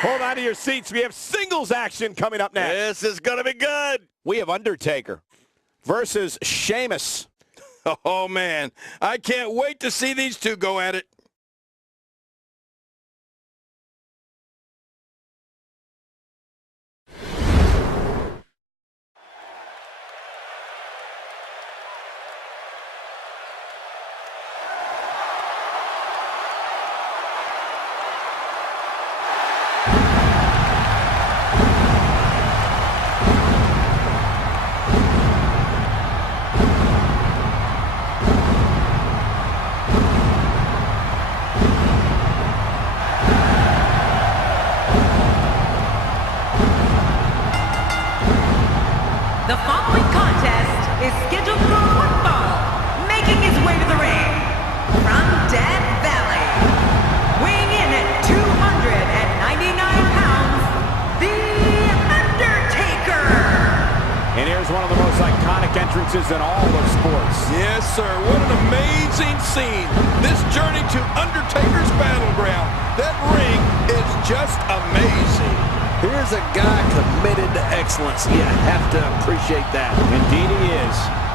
Hold on to your seats. We have singles action coming up next. This is going to be good. We have Undertaker versus Sheamus. Oh, man. I can't wait to see these two go at it. The following contest is scheduled for one fall, making his way to the ring from Death Valley, weighing in at 299 pounds, The Undertaker. And here's one of the most iconic entrances in all of sports. Yes, sir. What an amazing scene. This journey to Undertaker's battleground. That ring is just amazing. Here's a guy committed to excellence. You have to appreciate that. Indeed he is.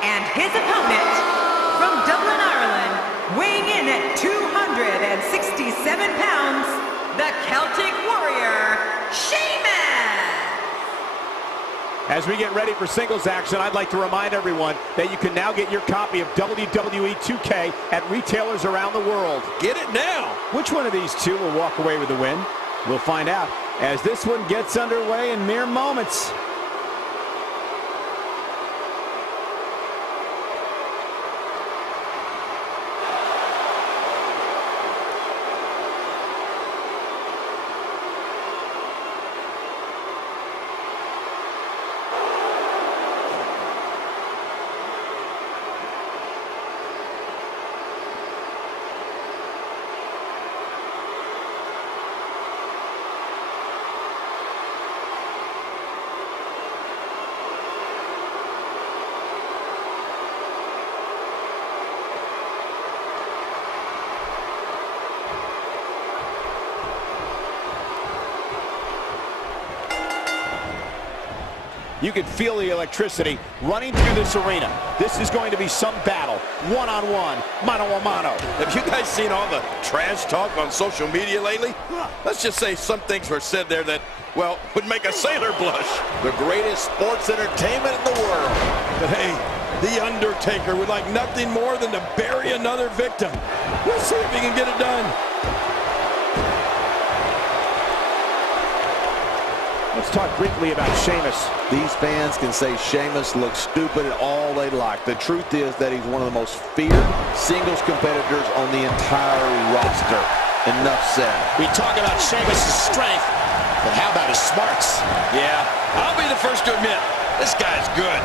And his opponent, from Dublin, Ireland, weighing in at 267 pounds, the Celtic Warrior, Sheamus! As we get ready for singles action, I'd like to remind everyone that you can now get your copy of WWE 2K at retailers around the world. Get it now. Which one of these two will walk away with the win? We'll find out as this one gets underway in mere moments. You can feel the electricity running through this arena. This is going to be some battle, one-on-one, mano-a-mano. Have you guys seen all the trash talk on social media lately? Let's just say some things were said there that, well, would make a sailor blush. The greatest sports entertainment in the world. But hey, The Undertaker would like nothing more than to bury another victim. We'll see if he can get it done. Let's talk briefly about Sheamus. These fans can say Sheamus looks stupid at all they like. The truth is that he's one of the most feared singles competitors on the entire roster. Enough said. We talk about Sheamus' strength, but how about his smarts? Yeah, I'll be the first to admit, this guy's good.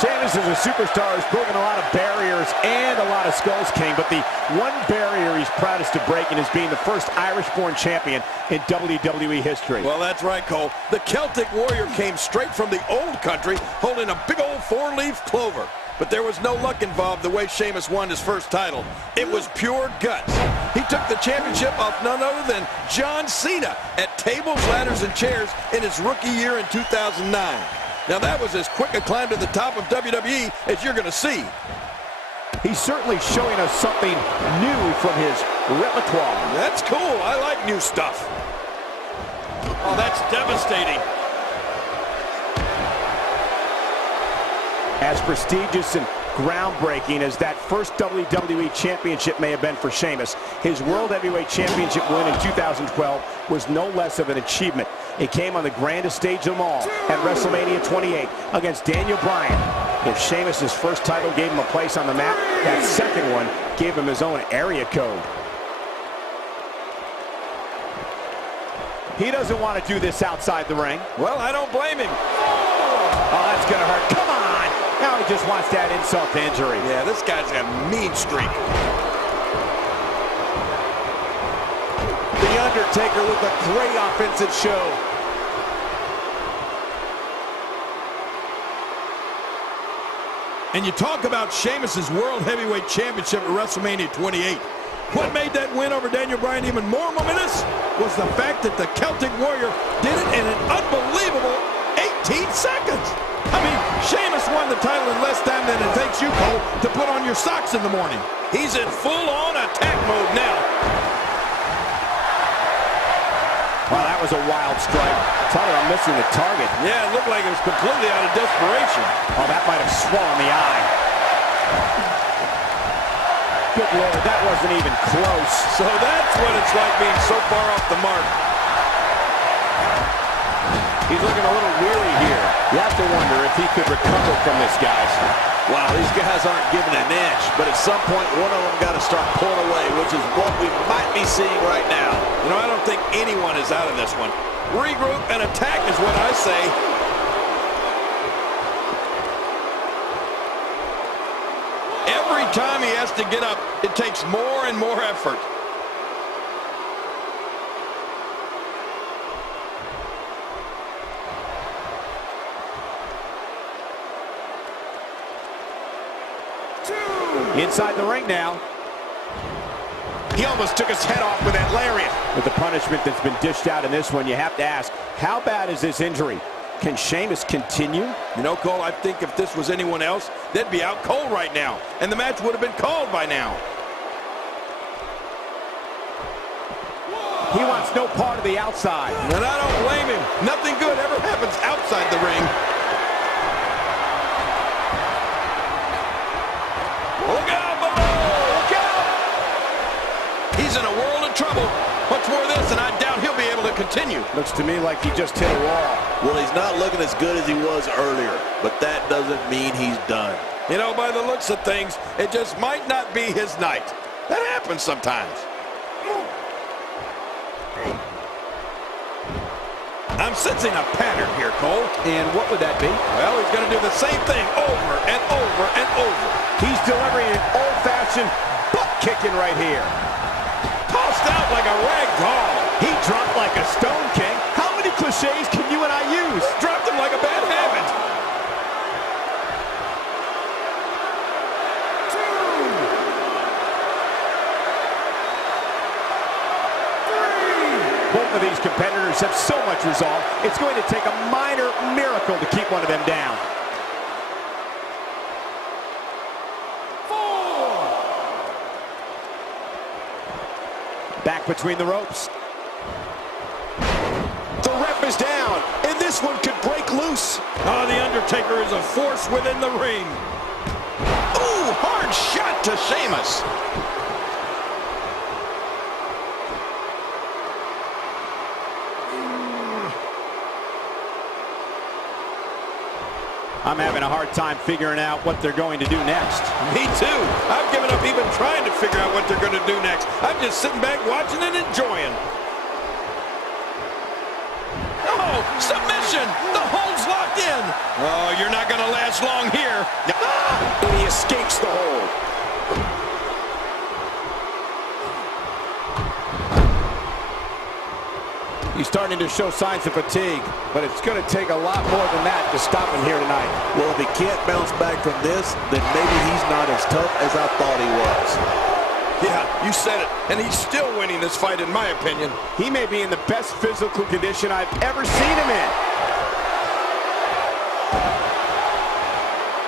Sheamus is a superstar who's broken a lot of barriers and a lot of skulls, King, but the one barrier he's proudest of breaking is being the first Irish-born champion in WWE history. Well, that's right, Cole. The Celtic Warrior came straight from the old country holding a big old four-leaf clover. But there was no luck involved the way Sheamus won his first title. It was pure guts. He took the championship off none other than John Cena at tables, ladders, and chairs in his rookie year in 2009. Now that was as quick a climb to the top of WWE as you're going to see. He's certainly showing us something new from his repertoire. That's cool. I like new stuff. Oh, that's devastating. As prestigious and groundbreaking as that first WWE Championship may have been for Sheamus, his World Heavyweight Championship win in 2012 was no less of an achievement. It came on the grandest stage of them all at WrestleMania 28 against Daniel Bryan. If Sheamus' first title gave him a place on the map, that second one gave him his own area code. He doesn't want to do this outside the ring. Well, I don't blame him. Oh, that's going to hurt. Come on! Now he just wants to add insult to injury. Yeah, this guy's got a mean streak. The Undertaker with a great offensive show. And you talk about Sheamus' World Heavyweight Championship at WrestleMania 28. What made that win over Daniel Bryan even more momentous was the fact that the Celtic Warrior did it in an unbelievable 18 seconds. I mean, Sheamus won the title in less time than it takes you, Cole, to put on your socks in the morning. He's in full-on attack mode now. Wow, that was a wild strike. Talk about missing the target. Yeah, it looked like it was completely out of desperation. Oh, that might have swollen the eye. Good Lord, that wasn't even close. So that's what it's like being so far off the mark. He's looking a little weary here. You have to wonder if he could recover from this, guys. Wow, these guys aren't giving an inch, but at some point, one of them got to start pulling away, which is what we might be seeing right now. You know, I don't think anyone is out of this one. Regroup and attack is what I say. Every time he has to get up, it takes more and more effort. Inside the ring now. He almost took his head off with that lariat. With the punishment that's been dished out in this one, you have to ask, how bad is this injury? Can Sheamus continue? You know, Cole, I think if this was anyone else, they'd be out cold right now, and the match would have been called by now. He wants no part of the outside. And I don't blame him. Nothing good ever happens outside the ring. Look out below! Look out! He's in a world of trouble. Much more of this, and I doubt he'll be able to continue. Looks to me like he just hit a wall. Well, he's not looking as good as he was earlier, but that doesn't mean he's done. You know, by the looks of things, it just might not be his night. That happens sometimes. I'm sensing a pattern here, Cole. And what would that be? Well, he's going to do the same thing over and over and over. He's delivering an old-fashioned butt kicking right here. Tossed out like a rag doll. He dropped like a stone, King. How many cliches can you and I use? Dropped him like a bad habit. Both of these competitors have so much resolve, it's going to take a minor miracle to keep one of them down. 4. Back between the ropes. The ref is down, and this one could break loose. Oh, the Undertaker is a force within the ring. Ooh, hard shot to Sheamus. I'm having a hard time figuring out what they're going to do next. Me too. I've given up even trying to figure out what they're going to do next. I'm just sitting back watching and enjoying. Oh, submission! The hold's locked in. Oh, you're not going to last long here. here. And he escapes the hold. He's starting to show signs of fatigue, but it's going to take a lot more than that to stop him here tonight. Well, if he can't bounce back from this, then maybe he's not as tough as I thought he was. Yeah, you said it. And he's still winning this fight, in my opinion. He may be in the best physical condition I've ever seen him in.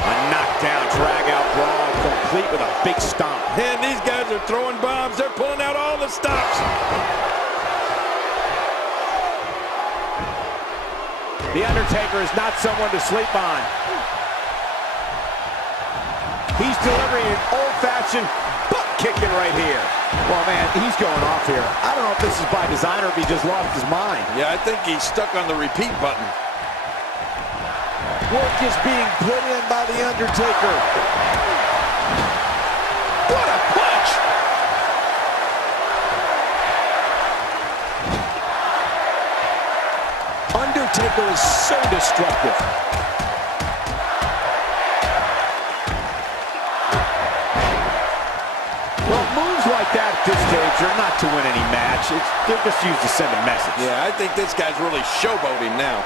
A knockdown, drag-out brawl, complete with a big stomp. And these guys are throwing bombs. They're pulling out all the stops. The Undertaker is not someone to sleep on. He's delivering an old-fashioned butt kicking right here. Well, man, he's going off here. I don't know if this is by design or if he just lost his mind. Yeah, I think he's stuck on the repeat button. Work is being put in by the Undertaker. What a punch! Undertaker is so destructive. Well, moves like that at this stage are not to win any match. They're just used to send a message. Yeah, I think this guy's really showboating now.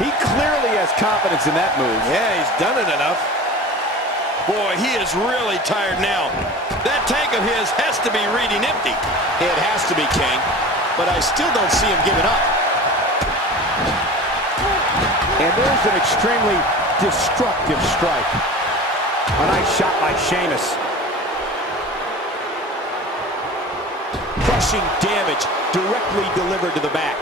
He clearly has confidence in that move. Yeah, he's done it enough. Boy, he is really tired now. That tank of his has to be reading empty. It has to be, King. But I still don't see him giving up. And there's an extremely destructive strike. A nice shot by Sheamus. Crushing damage directly delivered to the back.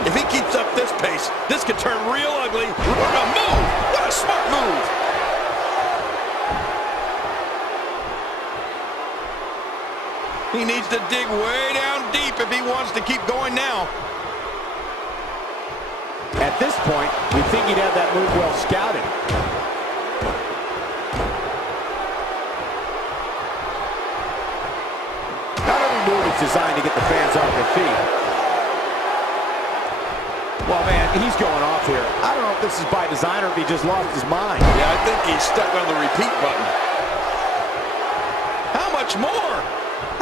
If he keeps up this pace, this could turn real ugly. What a move! What a smart move! He needs to dig way down deep if he wants to keep going now. At this point, we think he'd have that move well scouted. Not every move is designed to get the fans off their feet. Well, man, he's going off here. I don't know if this is by design or if he just lost his mind. Yeah, I think he's stuck on the repeat button. How much more?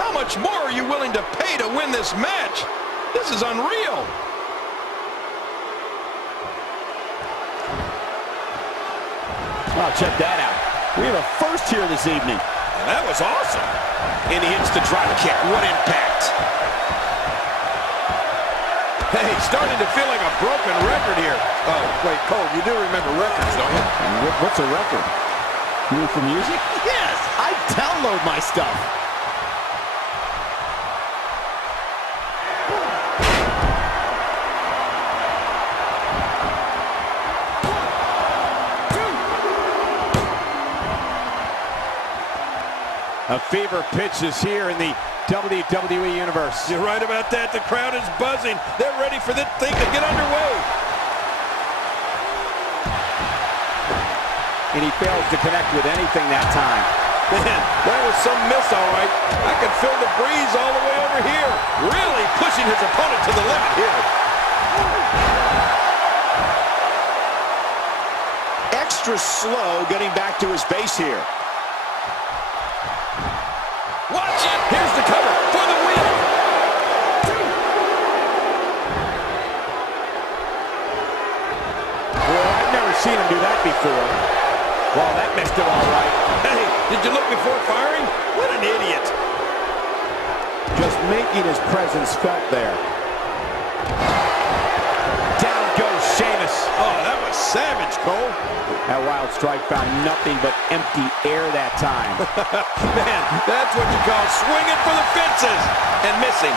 How much more are you willing to pay to win this match? This is unreal. Well, check that out. We have a first here this evening. And that was awesome. And he hits the drop kick. What impact. Hey, starting to feel like a broken record here. Oh, wait, Cole, you do remember records, don't you? What's a record? You mean for music? Yes! I download my stuff. A fever pitch is here in the WWE Universe. You're right about that. The crowd is buzzing. They're ready for this thing to get underway. And he fails to connect with anything that time. Man, that was some miss, all right. I could feel the breeze all the way over here. Really pushing his opponent to the limit here. Extra slow getting back to his base here. Watch it. Here's the cover for the win. Well, I've never seen him do that before. Well, that missed it all right. Hey, did you look before firing? What an idiot. Just making his presence felt there. Down goes Sheamus. Oh, that was savage, Cole. That wild strike found nothing but empty air that time. Man, that's what you call swinging for the fences and missing.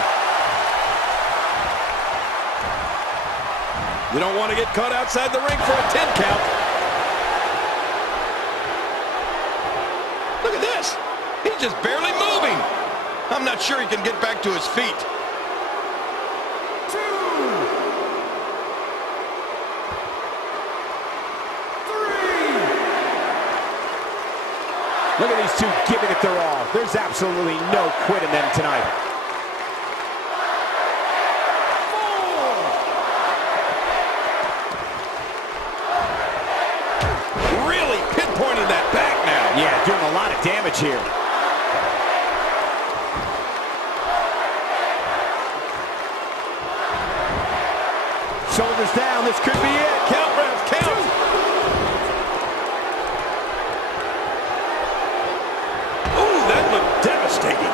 You don't want to get caught outside the ring for a 10 count. Look at this. He's just barely moving. I'm not sure he can get back to his feet. Look at these two giving it their all. There's absolutely no quit in them tonight. Really pinpointing that back now. Yeah, doing a lot of damage here. Shoulders down, this could be it. Count, Ref, count. Ooh, that looked devastating.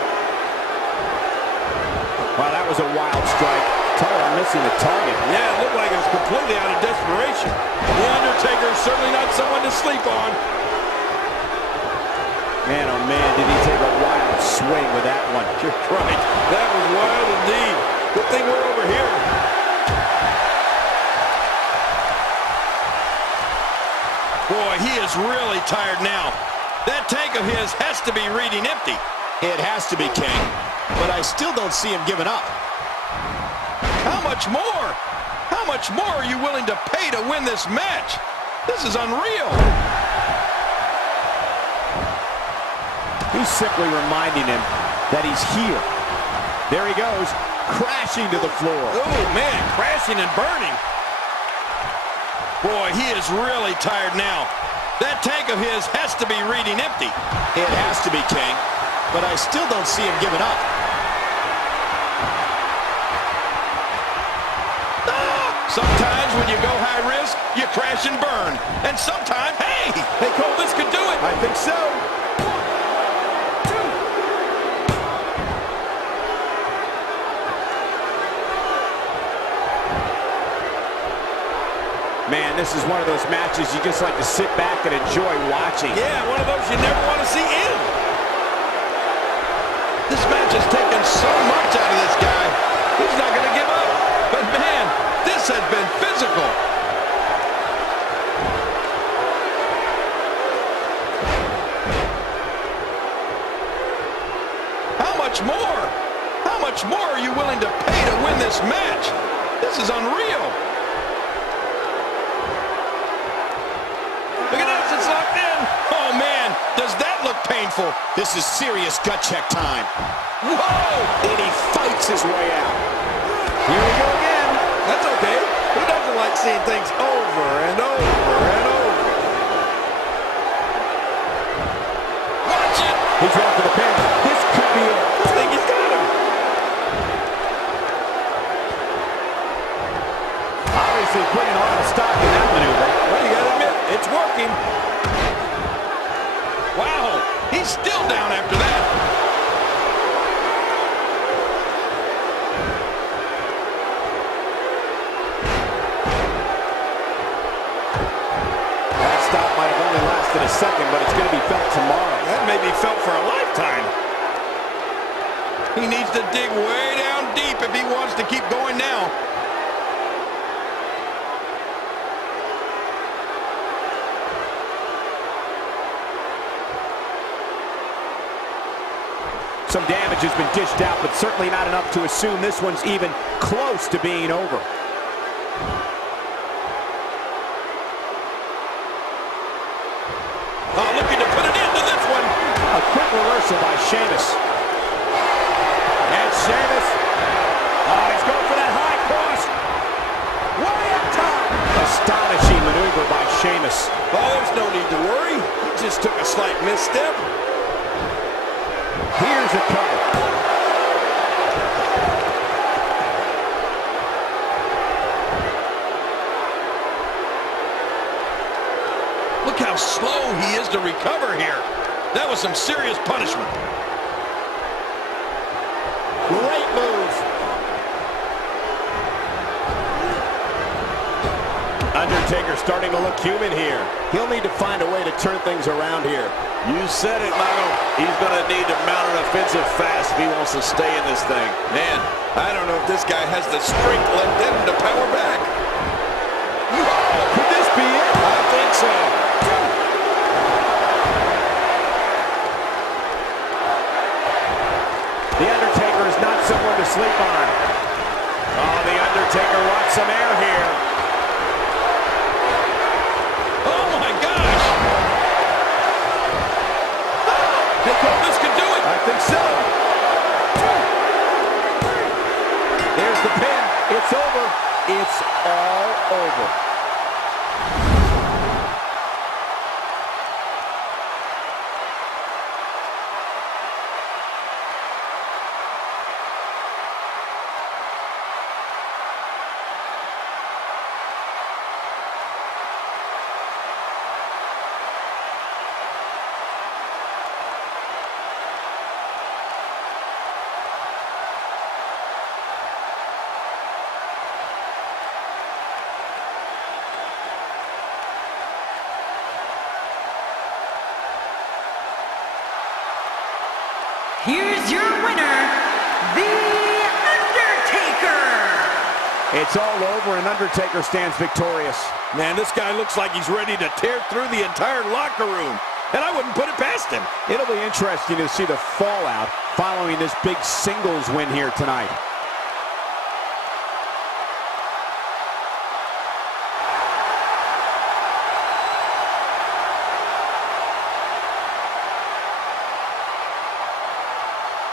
Wow, that was a wild strike. Talk about missing the target. Yeah, it looked like it was completely out of desperation. The Undertaker is certainly not someone to sleep on. Man, oh man, did he take a wild swing with that one. You're right. That was wild indeed. Good thing we're over here. Boy, he is really tired now. That tank of his has to be reading empty. It has to be, King. But I still don't see him giving up. How much more? How much more are you willing to pay to win this match? This is unreal. He's simply reminding him that he's here. There he goes, crashing to the floor. Oh, man, crashing and burning. Boy, he is really tired now. That tank of his has to be reading empty. It has to be, King. But I still don't see him giving up. Sometimes when you go high risk, you crash and burn. And sometimes, hey, Cole, this could do it. I think so. Man, this is one of those matches you just like to sit back and enjoy watching. Yeah, one of those you never want to see end. This match has taken so much out of this guy. He's not going to give up. But man, this has been physical. How much more? How much more are you willing to pay to win this match? This is unreal. Look at this, it's locked in. Oh, man, does that look painful? This is serious gut check time. Whoa! And he fights his way out. Here we go again. That's okay. Who doesn't like seeing things over and over and over? Watch it! He's going for the pin. This could be it. I think he's got him. Obviously putting a lot of stock in that maneuver. Well, you gotta admit, it's working. Wow, he's still down after that. That stop might have only lasted a second, but it's going to be felt tomorrow. That may be felt for a lifetime. He needs to dig way down deep if he wants to keep going now. Some damage has been dished out, but certainly not enough to assume this one's even close to being over. Oh, looking to put it into this one. A quick reversal by Sheamus. And Sheamus. Oh, he's going for that high cross. Way up top. Astonishing maneuver by Sheamus. Oh, there's no need to worry. He just took a slight misstep. Here's a cover. Look how slow he is to recover here. That was some serious punishment. Great move. Undertaker starting to look human here. He'll need to find a way to turn things around here. You said it, Michael. He's going to need to mount an offensive fast if he wants to stay in this thing. Man, I don't know if this guy has the strength left in him to power back. Could this be it? I think so. The Undertaker is not someone to sleep on. Oh, the Undertaker wants some air here. Oh, my gosh. here's your winner, The Undertaker. It's all over and Undertaker stands victorious. Man, this guy looks like he's ready to tear through the entire locker room. And I wouldn't put it past him. It'll be interesting to see the fallout following this big singles win here tonight.